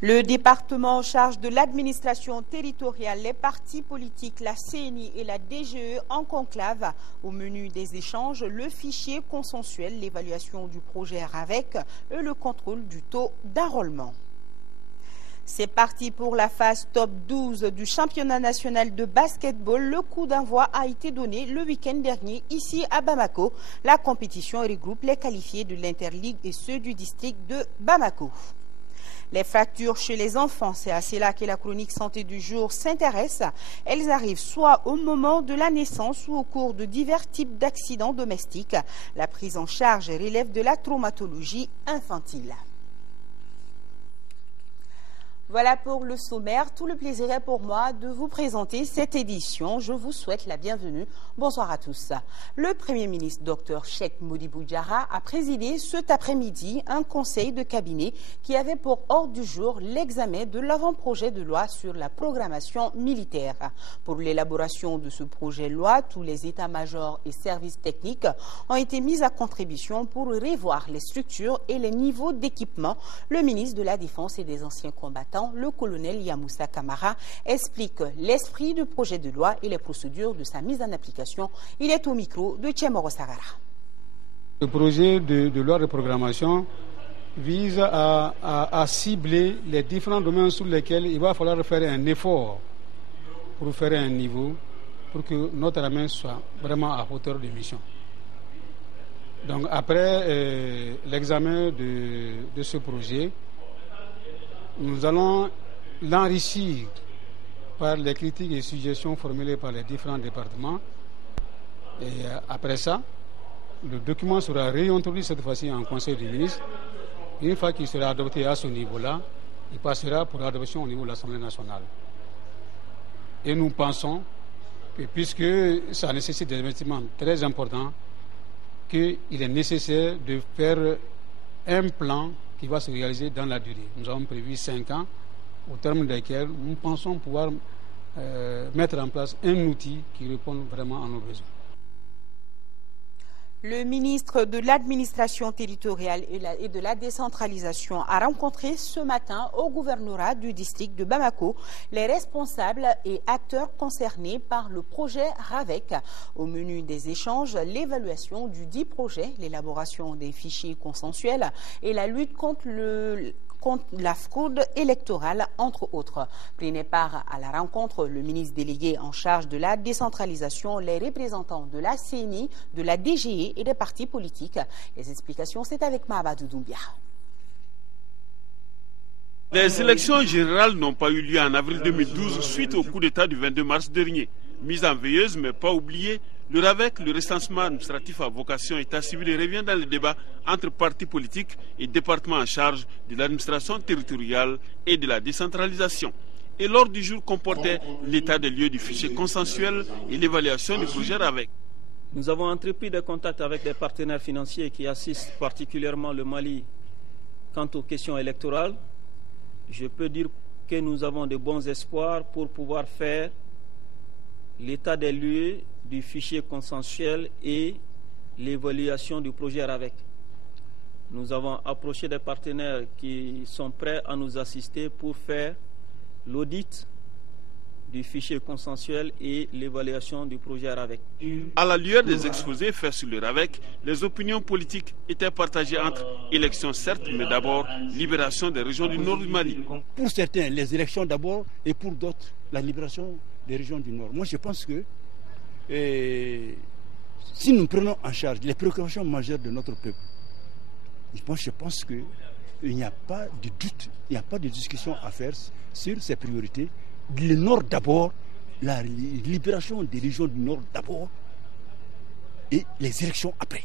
Le département en charge de l'administration territoriale, les partis politiques, la CNI et la DGE en conclave. Au menu des échanges, le fichier consensuel, l'évaluation du projet RAVEC et le contrôle du taux d'enrôlement. C'est parti pour la phase top 12 du championnat national de basketball. Le coup d'envoi a été donné le week-end dernier ici à Bamako. La compétition regroupe les qualifiés de l'Interligue et ceux du district de Bamako. Les fractures chez les enfants, c'est à cela que la chronique santé du jour s'intéresse. Elles arrivent soit au moment de la naissance ou au cours de divers types d'accidents domestiques. La prise en charge relève de la traumatologie infantile. Voilà pour le sommaire. Tout le plaisir est pour moi de vous présenter cette édition. Je vous souhaite la bienvenue. Bonsoir à tous. Le Premier ministre Dr Cheikh Modibo Diarra a présidé cet après-midi un conseil de cabinet qui avait pour ordre du jour l'examen de l'avant-projet de loi sur la programmation militaire. Pour l'élaboration de ce projet de loi, tous les états-majors et services techniques ont été mis à contribution pour revoir les structures et les niveaux d'équipement. Le ministre de la Défense et des Anciens Combattants, le colonel Yamoussa Kamara, explique l'esprit du projet de loi et les procédures de sa mise en application. Il est au micro de Tchemoro Sagara. Le projet de loi de programmation vise à cibler les différents domaines sur lesquels il va falloir faire un effort pour faire un niveau pour que notre armée soit vraiment à hauteur de mission. Donc après l'examen de ce projet, nous allons l'enrichir par les critiques et suggestions formulées par les différents départements. Et après ça, le document sera réintroduit cette fois-ci en Conseil des ministres. Une fois qu'il sera adopté à ce niveau-là, il passera pour l'adoption au niveau de l'Assemblée nationale. Et nous pensons que puisque ça nécessite des investissements très importants, qu'il est nécessaire de faire un plan qui va se réaliser dans la durée. Nous avons prévu 5 ans, au terme desquels nous pensons pouvoir mettre en place un outil qui répond vraiment à nos besoins. Le ministre de l'administration territoriale et de la décentralisation a rencontré ce matin au gouvernorat du district de Bamako les responsables et acteurs concernés par le projet RAVEC. Au menu des échanges, l'évaluation du dit projet, l'élaboration des fichiers consensuels et la lutte contre la fraude électorale, entre autres. Prenait part à la rencontre le ministre délégué en charge de la décentralisation, les représentants de la CNI, de la DGE et des partis politiques. Les explications, c'est avec Mahabadou Doumbia. Les élections générales n'ont pas eu lieu en avril 2012 suite au coup d'État du 22 mars dernier. Mise en veilleuse mais pas oubliée, le RAVEC, le recensement administratif à vocation état civil, revient dans le débat entre partis politiques et départements en charge de l'administration territoriale et de la décentralisation. Et l'ordre du jour comportait l'état des lieux du fichier consensuel et l'évaluation du projet RAVEC. Nous avons entrepris des contacts avec des partenaires financiers qui assistent particulièrement le Mali quant aux questions électorales. Je peux dire que nous avons de bons espoirs pour pouvoir faire l'état des lieux du fichier consensuel et l'évaluation du projet RAVEC. Nous avons approché des partenaires qui sont prêts à nous assister pour faire l'audit du fichier consensuel et l'évaluation du projet RAVEC. À la lueur des exposés faits sur le RAVEC, les opinions politiques étaient partagées entre élections certes, mais d'abord libération des régions du nord du Mali. Pour certains, les élections d'abord, et pour d'autres, la libération des régions du nord. Moi, je pense que si nous prenons en charge les préoccupations majeures de notre peuple, je pense qu'il n'y a pas de doute, il n'y a pas de discussion à faire sur ces priorités. Le nord d'abord, la libération des régions du nord d'abord, et les élections après.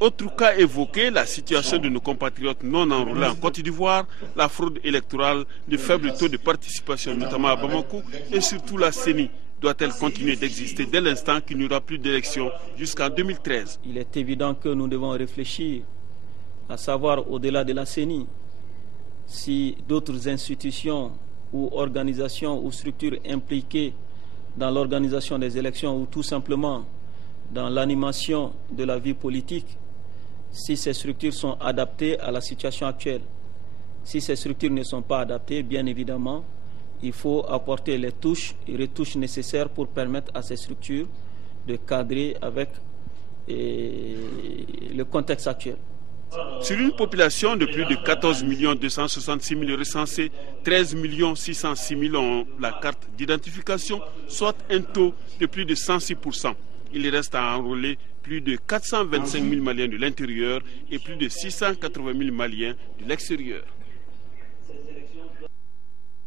Autre cas évoqué, la situation de nos compatriotes non enrôlés en Côte d'Ivoire, la fraude électorale, le faible taux de participation, notamment à Bamako, et surtout la CENI. Doit-elle continuer d'exister dès l'instant qu'il n'y aura plus d'élections jusqu'en 2013? Il est évident que nous devons réfléchir, à savoir au-delà de la CENI, si d'autres institutions ou organisations ou structures impliquées dans l'organisation des élections ou tout simplement dans l'animation de la vie politique si ces structures sont adaptées à la situation actuelle. Si ces structures ne sont pas adaptées, bien évidemment, il faut apporter les touches et retouches nécessaires pour permettre à ces structures de cadrer avec le contexte actuel. Sur une population de plus de 14 266 000 recensés, 13 606 000 ont la carte d'identification, soit un taux de plus de 106%. Il reste à enrôler plus de 425 000 Maliens de l'intérieur et plus de 680 000 Maliens de l'extérieur.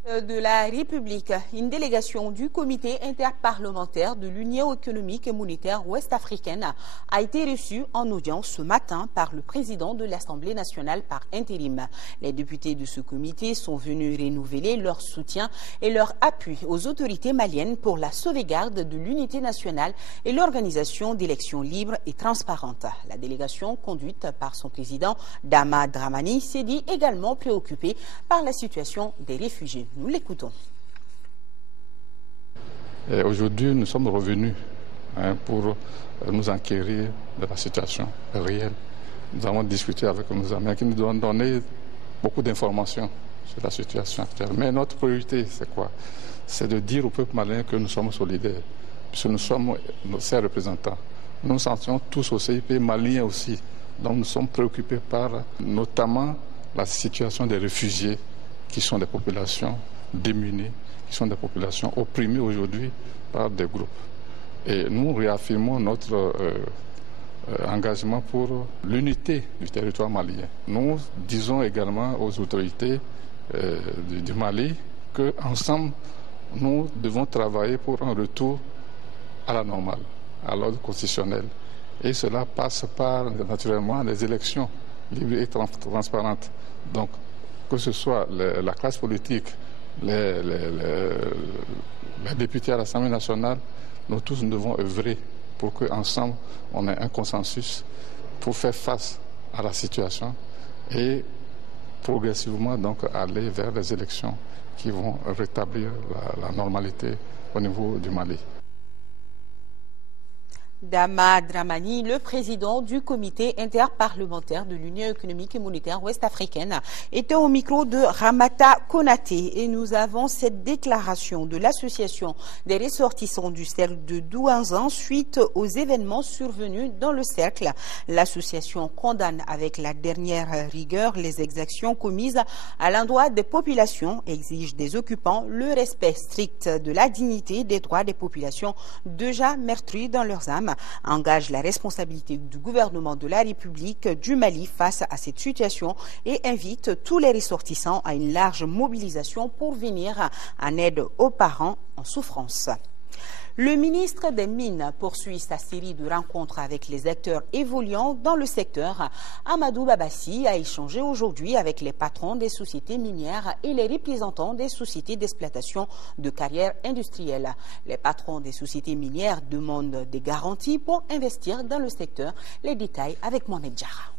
De la République, une délégation du comité interparlementaire de l'Union économique et monétaire ouest-africaine a été reçue en audience ce matin par le président de l'Assemblée nationale par intérim. Les députés de ce comité sont venus renouveler leur soutien et leur appui aux autorités maliennes pour la sauvegarde de l'unité nationale et l'organisation d'élections libres et transparentes. La délégation, conduite par son président Dama Dramani, s'est dit également préoccupée par la situation des réfugiés. Nous l'écoutons. Aujourd'hui, nous sommes revenus pour nous enquérir de la situation réelle. Nous avons discuté avec nos amis qui nous ont donné beaucoup d'informations sur la situation actuelle. Mais notre priorité, c'est quoi? C'est de dire au peuple malien que nous sommes solidaires, puisque nous sommes ses représentants. Nous nous sentions tous au CIP, maliens aussi. Donc nous sommes préoccupés par notamment la situation des réfugiés, qui sont des populations démunies, qui sont des populations opprimées aujourd'hui par des groupes. Et nous réaffirmons notre engagement pour l'unité du territoire malien. Nous disons également aux autorités du Mali qu'ensemble, nous devons travailler pour un retour à la normale, à l'ordre constitutionnel. Et cela passe par, naturellement, les élections libres et transparentes. Donc, que ce soit la classe politique, les députés à l'Assemblée nationale, nous tous nous devons œuvrer pour qu'ensemble, on ait un consensus pour faire face à la situation et progressivement donc aller vers les élections qui vont rétablir la normalité au niveau du Mali. Dama Dramani, le président du comité interparlementaire de l'Union économique et monétaire ouest-africaine, était au micro de Ramata Konaté. Et nous avons cette déclaration de l'association des ressortissants du cercle de Douanzan suite aux événements survenus dans le cercle. L'association condamne avec la dernière rigueur les exactions commises à l'endroit des populations, exige des occupants le respect strict de la dignité des droits des populations déjà meurtries dans leurs âmes, engage la responsabilité du gouvernement de la République du Mali face à cette situation et invite tous les ressortissants à une large mobilisation pour venir en aide aux parents en souffrance. Le ministre des Mines poursuit sa série de rencontres avec les acteurs évoluant dans le secteur. Amadou Babassi a échangé aujourd'hui avec les patrons des sociétés minières et les représentants des sociétés d'exploitation de carrières industrielles. Les patrons des sociétés minières demandent des garanties pour investir dans le secteur. Les détails avec Mohamed Diarra.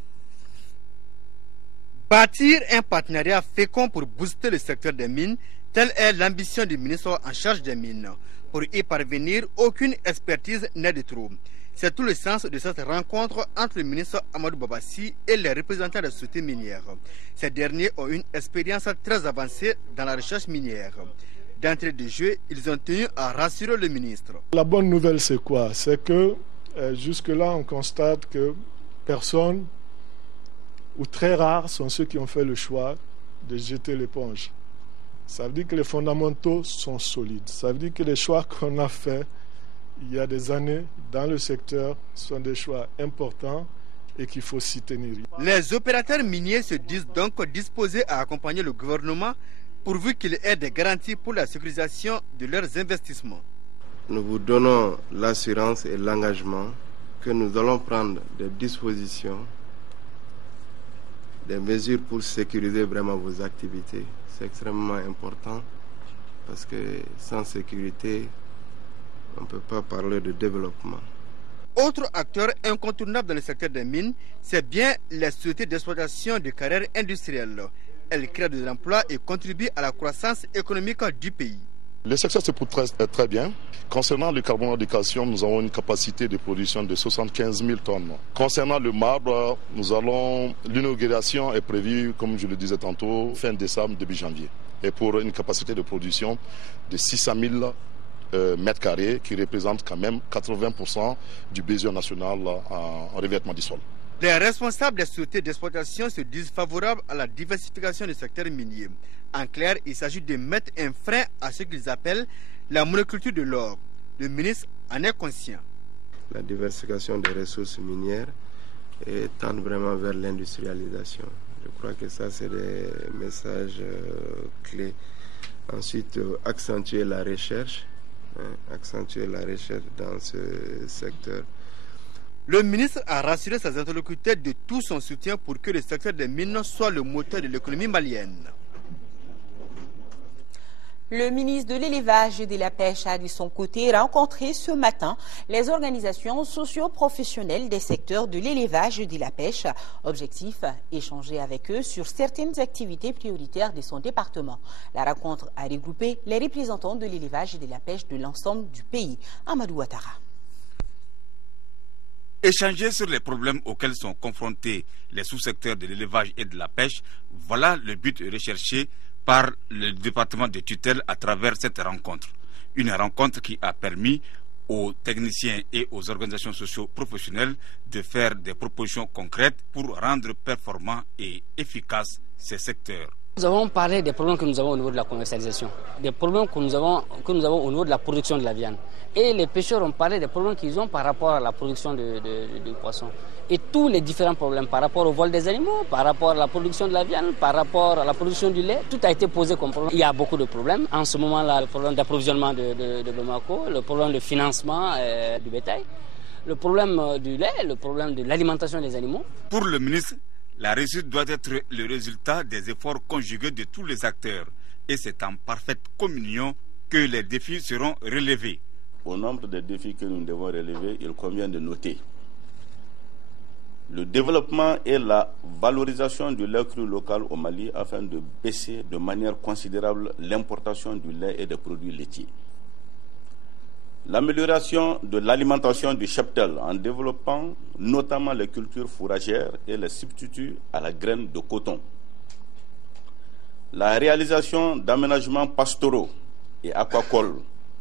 Bâtir un partenariat fécond pour booster le secteur des mines, telle est l'ambition du ministre en charge des mines. Pour y parvenir, aucune expertise n'est de trop. C'est tout le sens de cette rencontre entre le ministre Amadou Babassi et les représentants des sociétés minières. Ces derniers ont une expérience très avancée dans la recherche minière. D'entrée de jeu, ils ont tenu à rassurer le ministre. La bonne nouvelle, c'est quoi? C'est que jusque-là, on constate que personne, ou très rares, sont ceux qui ont fait le choix de jeter l'éponge. Ça veut dire que les fondamentaux sont solides. Ça veut dire que les choix qu'on a faits il y a des années dans le secteur sont des choix importants et qu'il faut s'y tenir. Les opérateurs miniers se disent donc disposés à accompagner le gouvernement pourvu qu'il ait des garanties pour la sécurisation de leurs investissements. Nous vous donnons l'assurance et l'engagement que nous allons prendre des dispositions, des mesures pour sécuriser vraiment vos activités. C'est extrêmement important parce que sans sécurité, on ne peut pas parler de développement. Autre acteur incontournable dans le secteur des mines, c'est bien les sociétés d'exploitation de carrières industrielles. Elles créent de l'emploi et contribuent à la croissance économique du pays. Le secteur se porte très bien. Concernant le carbonate de calcium, nous avons une capacité de production de 75 000 tonnes. Concernant le marbre, l'inauguration est prévue, comme je le disais tantôt, fin décembre, début janvier. Et pour une capacité de production de 600 000 mètres carrés, qui représente quand même 80% du besoin national en revêtement du sol. Les responsables des sociétés d'exploitation se disent favorables à la diversification du secteur minier. En clair, il s'agit de mettre un frein à ce qu'ils appellent la monoculture de l'or. Le ministre en est conscient. La diversification des ressources minières tend vraiment vers l'industrialisation. Je crois que ça, c'est des messages clés. Ensuite, accentuer la recherche dans ce secteur. Le ministre a rassuré ses interlocuteurs de tout son soutien pour que le secteur des mines soit le moteur de l'économie malienne. Le ministre de l'Élevage et de la Pêche a de son côté rencontré ce matin les organisations socio-professionnelles des secteurs de l'élevage et de la pêche. Objectif, échanger avec eux sur certaines activités prioritaires de son département. La rencontre a regroupé les représentants de l'élevage et de la pêche de l'ensemble du pays. Amadou Ouattara. Échanger sur les problèmes auxquels sont confrontés les sous-secteurs de l'élevage et de la pêche, voilà le but recherché par le département de tutelle à travers cette rencontre. Une rencontre qui a permis aux techniciens et aux organisations socio-professionnelles de faire des propositions concrètes pour rendre performants et efficaces ces secteurs. Nous avons parlé des problèmes que nous avons au niveau de la commercialisation, des problèmes que nous avons au niveau de la production de la viande. Et les pêcheurs ont parlé des problèmes qu'ils ont par rapport à la production de poissons. Et tous les différents problèmes par rapport au vol des animaux, par rapport à la production de la viande, par rapport à la production du lait, tout a été posé comme problème. Il y a beaucoup de problèmes. En ce moment-là, le problème d'approvisionnement de Bamako, le problème de financement du bétail, le problème du lait, le problème de l'alimentation des animaux. Pour le ministre, la réussite doit être le résultat des efforts conjugués de tous les acteurs. Et c'est en parfaite communion que les défis seront relevés. Au nombre des défis que nous devons relever, il convient de noter le développement et la valorisation du lait cru local au Mali afin de baisser de manière considérable l'importation du lait et des produits laitiers. L'amélioration de l'alimentation du cheptel en développant notamment les cultures fourragères et les substituts à la graine de coton. La réalisation d'aménagements pastoraux et aquacoles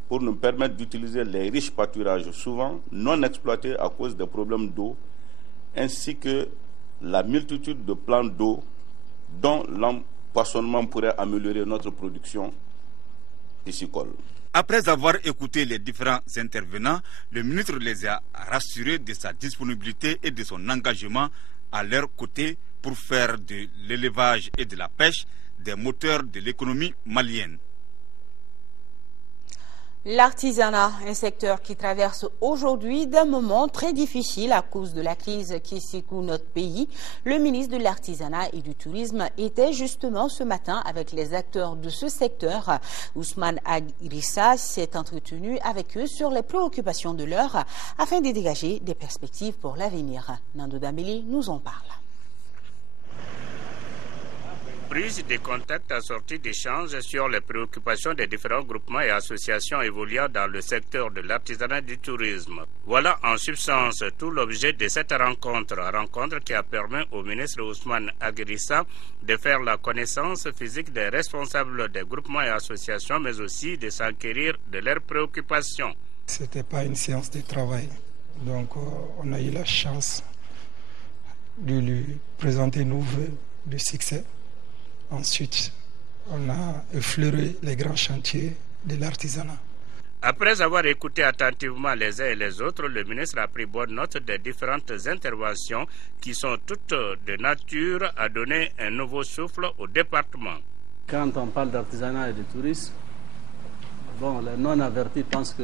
pour nous permettre d'utiliser les riches pâturages souvent non exploités à cause des problèmes d'eau, ainsi que la multitude de plans d'eau dont l'empoisonnement pourrait améliorer notre production piscicole. Après avoir écouté les différents intervenants, le ministre les a rassurés de sa disponibilité et de son engagement à leur côté pour faire de l'élevage et de la pêche des moteurs de l'économie malienne. L'artisanat, un secteur qui traverse aujourd'hui d'un moment très difficile à cause de la crise qui secoue notre pays. Le ministre de l'Artisanat et du Tourisme était justement ce matin avec les acteurs de ce secteur. Ousmane Agrissa s'est entretenu avec eux sur les préoccupations de l'heure afin de dégager des perspectives pour l'avenir. Nando Dambélé nous en parle. Prise de contact assortie d'échanges sur les préoccupations des différents groupements et associations évoluant dans le secteur de l'artisanat et du tourisme. Voilà en substance tout l'objet de cette rencontre qui a permis au ministre Ousmane Agrissa de faire la connaissance physique des responsables des groupements et associations, mais aussi de s'enquérir de leurs préoccupations. Ce n'était pas une séance de travail, donc on a eu la chance de lui présenter nos vœux de succès. Ensuite, on a effleuré les grands chantiers de l'artisanat. Après avoir écouté attentivement les uns et les autres, le ministre a pris bonne note des différentes interventions qui sont toutes de nature à donner un nouveau souffle au département. Quand on parle d'artisanat et de tourisme, bon, les non-avertis pensent que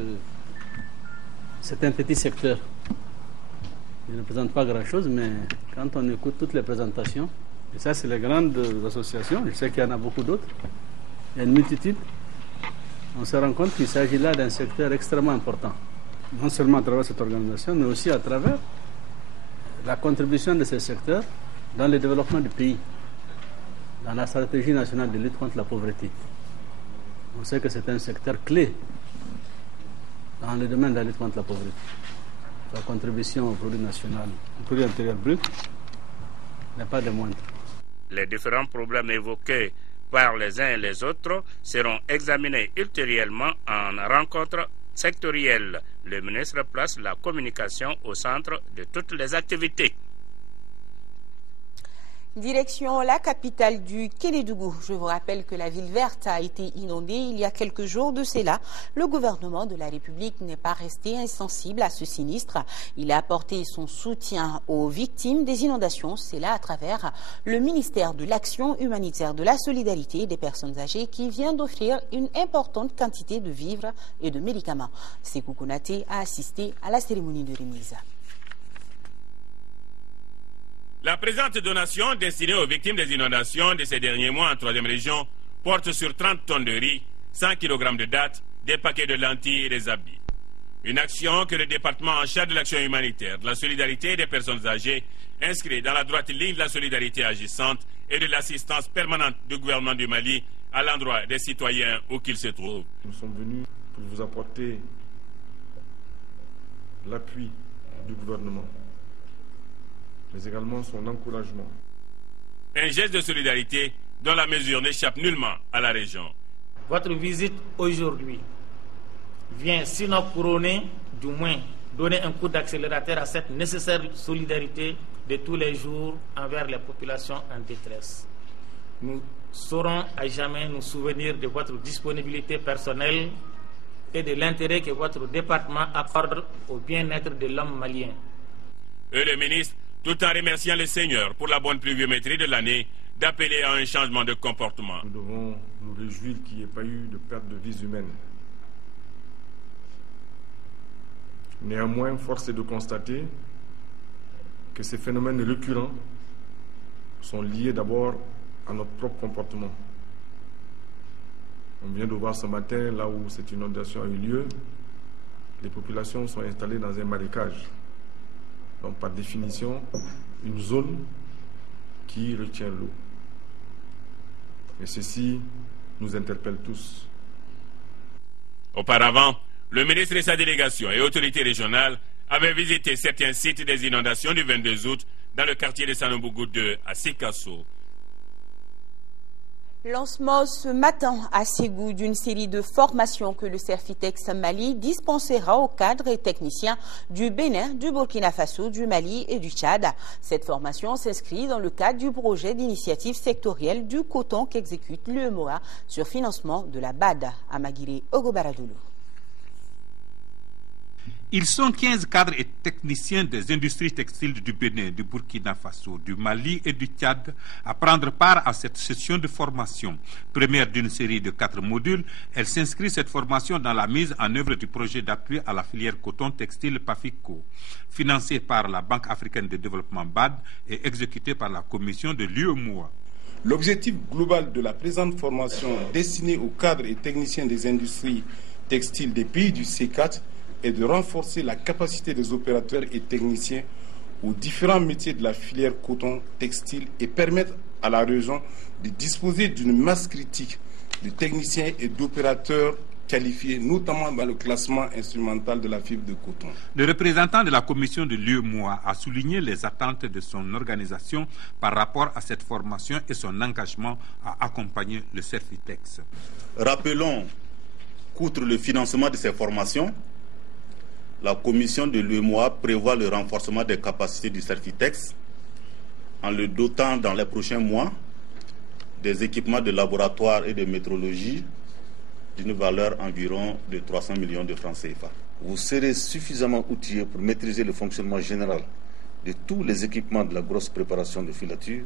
c'est un petit secteur. Il ne représente pas grand-chose, mais quand on écoute toutes les présentations, et ça, c'est les grandes associations. Je sais qu'il y en a beaucoup d'autres. Il y a une multitude. On se rend compte qu'il s'agit là d'un secteur extrêmement important. Non seulement à travers cette organisation, mais aussi à travers la contribution de ces secteurs dans le développement du pays, dans la stratégie nationale de lutte contre la pauvreté. On sait que c'est un secteur clé dans le domaine de la lutte contre la pauvreté. Sa contribution au produit national, au produit intérieur brut, n'est pas de moindre. Les différents problèmes évoqués par les uns et les autres seront examinés ultérieurement en rencontre sectorielle. Le ministre place la communication au centre de toutes les activités. Direction la capitale du Kédougou. Je vous rappelle que la ville verte a été inondée il y a quelques jours de cela. Le gouvernement de la République n'est pas resté insensible à ce sinistre. Il a apporté son soutien aux victimes des inondations. C'est là à travers le ministère de l'Action humanitaire, de la solidarité et des personnes âgées qui vient d'offrir une importante quantité de vivres et de médicaments. Sékou Konaté a assisté à la cérémonie de remise. La présente donation destinée aux victimes des inondations de ces derniers mois en 3e région porte sur 30 tonnes de riz, 100 kg de dattes, des paquets de lentilles et des habits. Une action que le département en charge de l'action humanitaire, de la solidarité et des personnes âgées inscrit dans la droite ligne de la solidarité agissante et de l'assistance permanente du gouvernement du Mali à l'endroit des citoyens où qu'ils se trouvent. Nous sommes venus pour vous apporter l'appui du gouvernement, mais également son encouragement. Un geste de solidarité dont la mesure n'échappe nullement à la région. Votre visite aujourd'hui vient, sinon couronner, du moins donner un coup d'accélérateur à cette nécessaire solidarité de tous les jours envers les populations en détresse. Nous saurons à jamais nous souvenir de votre disponibilité personnelle et de l'intérêt que votre département accorde au bien-être de l'homme malien. Et le ministre, tout en remerciant le Seigneur pour la bonne pluviométrie de l'année, d'appeler à un changement de comportement. Nous devons nous réjouir qu'il n'y ait pas eu de perte de vies humaines. Néanmoins, force est de constater que ces phénomènes récurrents sont liés d'abord à notre propre comportement. On vient de voir ce matin, là où cette inondation a eu lieu, les populations sont installées dans un marécage. Donc, par définition, une zone qui retient l'eau. Et ceci nous interpelle tous. Auparavant, le ministre et sa délégation et autorités régionales avaient visité certains sites des inondations du 22 août dans le quartier de Sanobougou 2 à Sikasso. Lancement ce matin à Ségou d'une série de formations que le Servitex Mali dispensera aux cadres et techniciens du Bénin, du Burkina Faso, du Mali et du Tchad. Cette formation s'inscrit dans le cadre du projet d'initiative sectorielle du coton qu'exécute l'UEMOA sur financement de la BAD à Maguire Ogobaradoulou. Ils sont 15 cadres et techniciens des industries textiles du Bénin, du Burkina Faso, du Mali et du Tchad à prendre part à cette session de formation. Première d'une série de 4 modules, elle s'inscrit cette formation dans la mise en œuvre du projet d'appui à la filière coton textile PAFICO, financé par la Banque africaine de développement BAD et exécuté par la commission de l'UEMOA. L'objectif global de la présente formation destinée aux cadres et techniciens des industries textiles des pays du C4 est de renforcer la capacité des opérateurs et techniciens aux différents métiers de la filière coton textile et permettre à la région de disposer d'une masse critique de techniciens et d'opérateurs qualifiés, notamment dans le classement instrumental de la fibre de coton. Le représentant de la commission de l'UEMOA a souligné les attentes de son organisation par rapport à cette formation et son engagement à accompagner le Servitex. Rappelons qu'outre le financement de ces formations, la commission de l'UEMOA prévoit le renforcement des capacités du Servitex en le dotant dans les prochains mois des équipements de laboratoire et de métrologie d'une valeur environ de 300 millions de francs CFA. Vous serez suffisamment outillés pour maîtriser le fonctionnement général de tous les équipements de la grosse préparation de filature,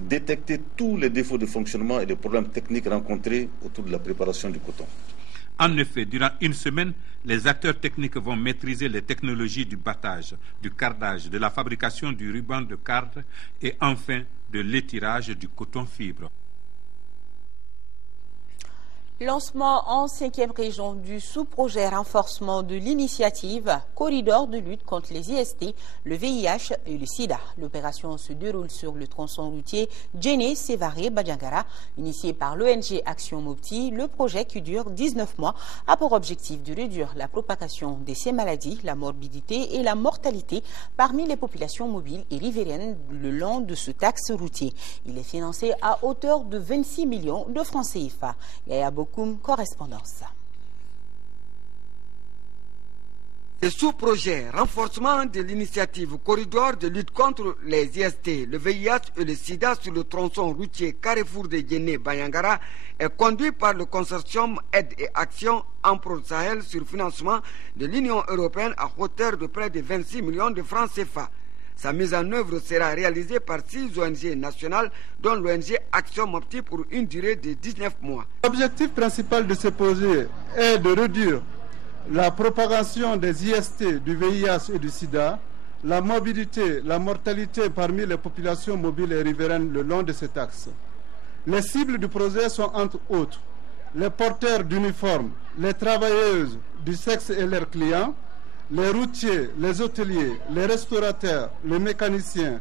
détecter tous les défauts de fonctionnement et les problèmes techniques rencontrés autour de la préparation du coton. En effet, durant une semaine, les acteurs techniques vont maîtriser les technologies du battage, du cardage, de la fabrication du ruban de carde et enfin de l'étirage du coton fibre. Lancement en 5e région du sous-projet renforcement de l'initiative Corridor de lutte contre les IST, le VIH et le SIDA. L'opération se déroule sur le tronçon routier Djéné-Sévaré-Badiangara. Initié par l'ONG Action Mopti, le projet qui dure 19 mois a pour objectif de réduire la propagation de ces maladies, la morbidité et la mortalité parmi les populations mobiles et riveraines le long de ce axe routier. Il est financé à hauteur de 26 millions de francs CFA. Correspondance. Ce sous-projet renforcement de l'initiative Corridor de lutte contre les IST, le VIH et le SIDA sur le tronçon routier Carrefour de Djéné-Badiangara est conduit par le consortium Aide et Action Empro Sahel sur financement de l'Union européenne à hauteur de près de 26 millions de francs CFA. Sa mise en œuvre sera réalisée par 6 ONG nationales, dont l'ONG Action Mopti pour une durée de 19 mois. L'objectif principal de ce projet est de réduire la propagation des IST, du VIH et du SIDA, la morbidité, la mortalité parmi les populations mobiles et riveraines le long de cet axe. Les cibles du projet sont entre autres les porteurs d'uniformes, les travailleuses du sexe et leurs clients, les routiers, les hôteliers, les restaurateurs, les mécaniciens,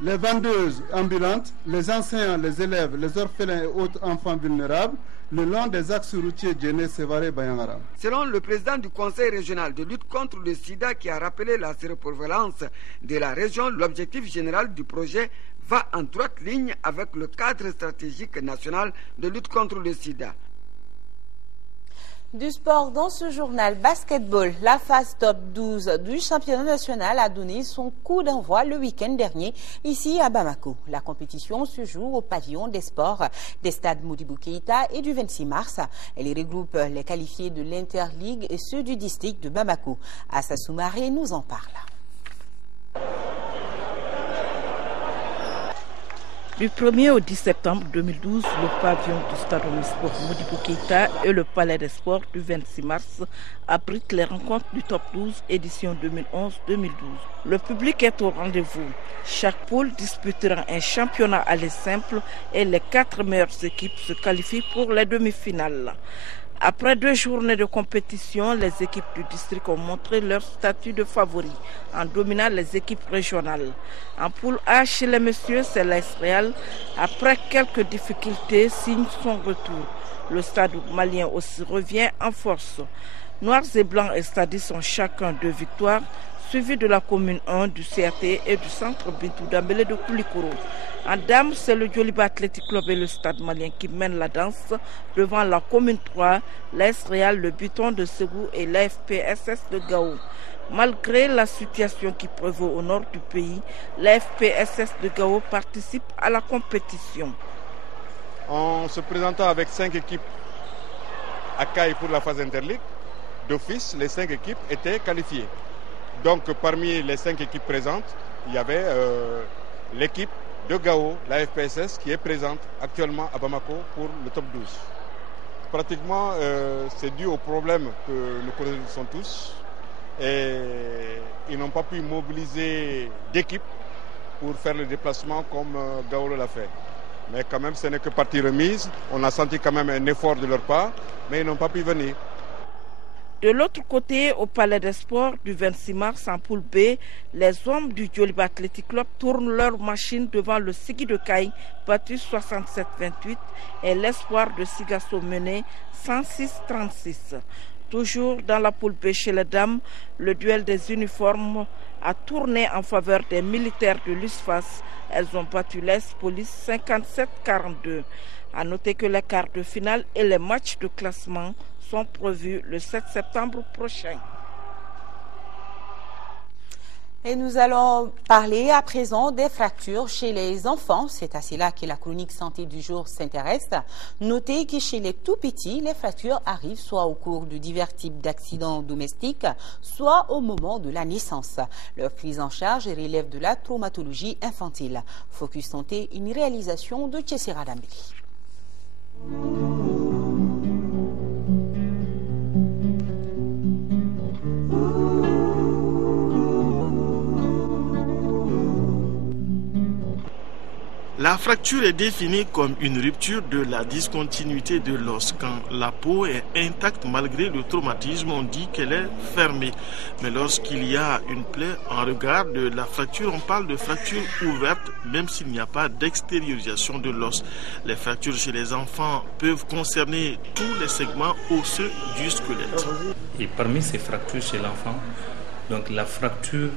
les vendeuses ambulantes, les enseignants, les élèves, les orphelins et autres enfants vulnérables, le long des axes routiers Djéné-Sévaré-Badiangara. Selon le président du Conseil régional de lutte contre le sida qui a rappelé la séroprévalence de la région, l'objectif général du projet va en droite ligne avec le cadre stratégique national de lutte contre le sida. Du sport dans ce journal basketball, la phase top 12 du championnat national a donné son coup d'envoi le week-end dernier ici à Bamako. La compétition se joue au pavillon des sports des stades Modibo Keïta et du 26 mars. Elle regroupe les qualifiés de l'Interligue et ceux du district de Bamako. Assa Soumaré nous en parle. Du 1er au 10 septembre 2012, le pavillon du stade omnisport Modibo Keïta et le palais des sports du 26 mars abritent les rencontres du top 12 édition 2011-2012. Le public est au rendez-vous. Chaque poule disputera un championnat aller simple et les 4 meilleures équipes se qualifient pour les demi-finales. Après 2 journées de compétition, les équipes du district ont montré leur statut de favori en dominant les équipes régionales. En poule A, chez les messieurs, c'est l'AS Real. Après quelques difficultés, signe son retour. Le stade malien aussi revient en force. Noirs et Blancs et Stadis ont chacun 2 victoires, suivi de la commune 1, du CAT et du centre Bintou Dambélé de Koulikoro. En dames, c'est le Djoliba Athletic Club et le stade malien qui mènent la danse devant la commune 3, l'AS Real, le Buton de Ségou et l'AFPSS de Gao. Malgré la situation qui prévaut au nord du pays, l'AFPSS de Gao participe à la compétition. En se présentant avec 5 équipes à Caille pour la phase interligue, d'office, les 5 équipes étaient qualifiées. Donc parmi les 5 équipes présentes, il y avait l'équipe de Gao, la FPSS, qui est présente actuellement à Bamako pour le top 12. Pratiquement, c'est dû aux problèmes que nous connaissons tous et ils n'ont pas pu mobiliser d'équipe pour faire le déplacement comme Gao l'a fait. Mais quand même, ce n'est que partie remise. On a senti quand même un effort de leur part, mais ils n'ont pas pu venir. De l'autre côté, au Palais des Sports du 26 mars en poule B, les hommes du Djoliba Athletic Club tournent leur machine devant le Sigui de Caille, battu 67-28, et l'Espoir de Sigasso mené 106-36. Toujours dans la poule B chez les dames, le duel des uniformes a tourné en faveur des militaires de l'USFAS. Elles ont battu l'Est Police 57-42. A noter que les quarts de finale et les matchs de classement sont prévus le 7 septembre prochain. Et nous allons parler à présent des fractures chez les enfants. C'est à cela que la chronique santé du jour s'intéresse. Notez que chez les tout petits, les fractures arrivent soit au cours de divers types d'accidents domestiques, soit au moment de la naissance. Leur prise en charge relève de la traumatologie infantile. Focus Santé, une réalisation de Tchessera Dambili. La fracture est définie comme une rupture de la discontinuité de l'os. Quand la peau est intacte malgré le traumatisme, on dit qu'elle est fermée. Mais lorsqu'il y a une plaie en regard de la fracture, on parle de fracture ouverte, même s'il n'y a pas d'extériorisation de l'os. Les fractures chez les enfants peuvent concerner tous les segments osseux du squelette. Et parmi ces fractures chez l'enfant, donc la fracture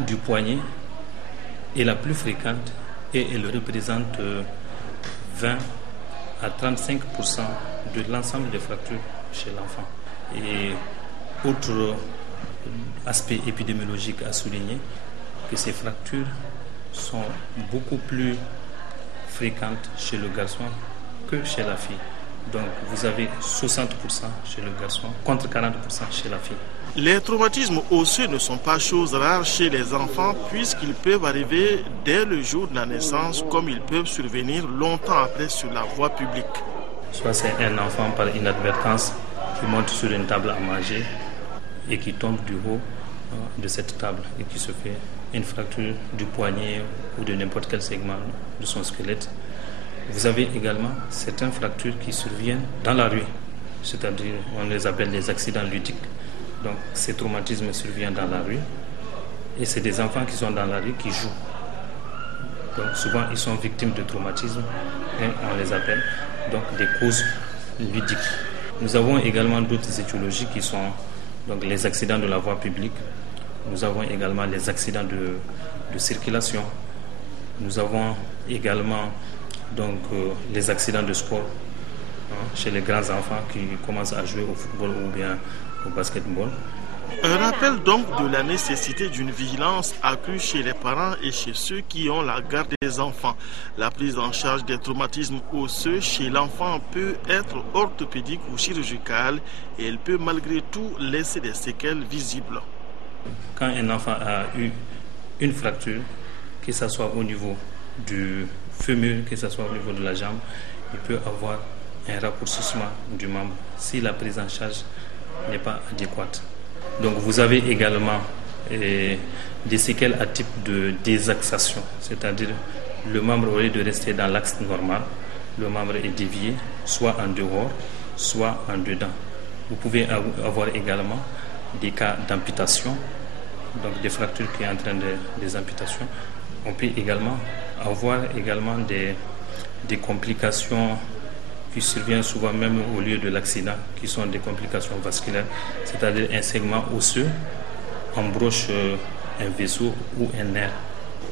du poignet est la plus fréquente et elle représente 20 à 35% de l'ensemble des fractures chez l'enfant. Et autre aspect épidémiologique à souligner, que ces fractures sont beaucoup plus fréquentes chez le garçon que chez la fille. Donc vous avez 60% chez le garçon contre 40% chez la fille. Les traumatismes osseux ne sont pas choses rares chez les enfants puisqu'ils peuvent arriver dès le jour de la naissance comme ils peuvent survenir longtemps après sur la voie publique. Soit c'est un enfant par inadvertance qui monte sur une table à manger et qui tombe du haut de cette table et qui se fait une fracture du poignet ou de n'importe quel segment de son squelette. Vous avez également certaines fractures qui surviennent dans la rue, c'est-à-dire on les appelle les accidents ludiques. Donc ces traumatismes surviennent dans la rue et c'est des enfants qui sont dans la rue qui jouent. Donc souvent ils sont victimes de traumatismes et on les appelle donc des causes ludiques. Nous avons également d'autres étiologies qui sont donc les accidents de la voie publique. Nous avons également les accidents de circulation. Nous avons également donc les accidents de sport chez les grands enfants qui commencent à jouer au football ou bien au basketball. Un rappel donc de la nécessité d'une vigilance accrue chez les parents et chez ceux qui ont la garde des enfants. La prise en charge des traumatismes osseux chez l'enfant peut être orthopédique ou chirurgicale et elle peut malgré tout laisser des séquelles visibles. Quand un enfant a eu une fracture, que ce soit au niveau du fémur, que ce soit au niveau de la jambe, il peut avoir un raccourcissement du membre si la prise en charge n'est pas adéquate. Donc vous avez également des séquelles à type de désaxation, c'est-à-dire le membre au lieu de rester dans l'axe normal, le membre est dévié soit en dehors, soit en dedans. Vous pouvez avoir également des cas d'amputation, donc des fractures qui entraînent des amputations. On peut également avoir des complications qui surviennent souvent même au lieu de l'accident, qui sont des complications vasculaires, c'est-à-dire un segment osseux embroche un vaisseau ou un nerf.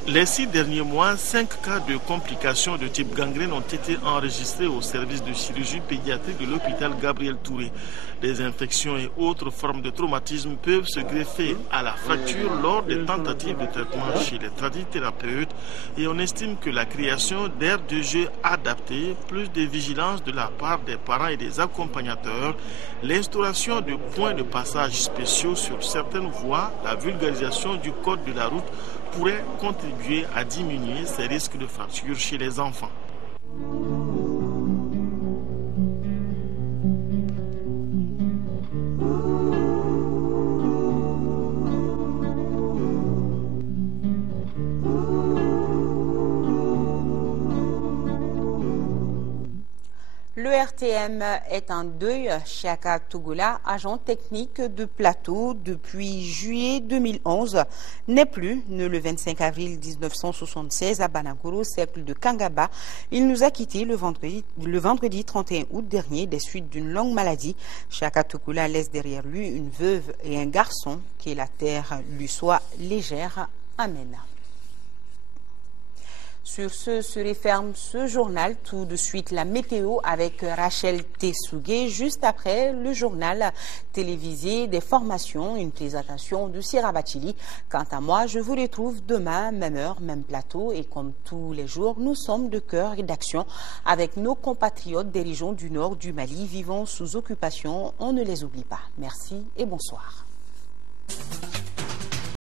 Les 6 derniers mois, 5 cas de complications de type gangrène ont été enregistrés au service de chirurgie pédiatrique de l'hôpital Gabriel Touré. Des infections et autres formes de traumatisme peuvent se greffer à la fracture lors des tentatives de traitement chez les tradithérapeutes et on estime que la création d'aires de jeu adaptées, plus de vigilance de la part des parents et des accompagnateurs, l'instauration de points de passage spéciaux sur certaines voies, la vulgarisation du code de la route pourrait contribuer à diminuer ces risques de fractures chez les enfants. Le RTM est en deuil. Chaka Tougoula, agent technique de plateau depuis juillet 2011, n'est plus né le 25 avril 1976 à Banagoro, cercle de Kangaba. Il nous a quittés le vendredi 31 août dernier des suites d'une longue maladie. Chaka Tougoula laisse derrière lui une veuve et un garçon. Que la terre lui soit légère. Amen. Sur ce se referme ce journal. Tout de suite la météo avec Rachel Tessougué. Juste après le journal télévisé des formations, une présentation de Sira Bachili. Quant à moi, je vous retrouve demain, même heure, même plateau. Et comme tous les jours, nous sommes de cœur et d'action avec nos compatriotes des régions du nord du Mali vivant sous occupation. On ne les oublie pas. Merci et bonsoir.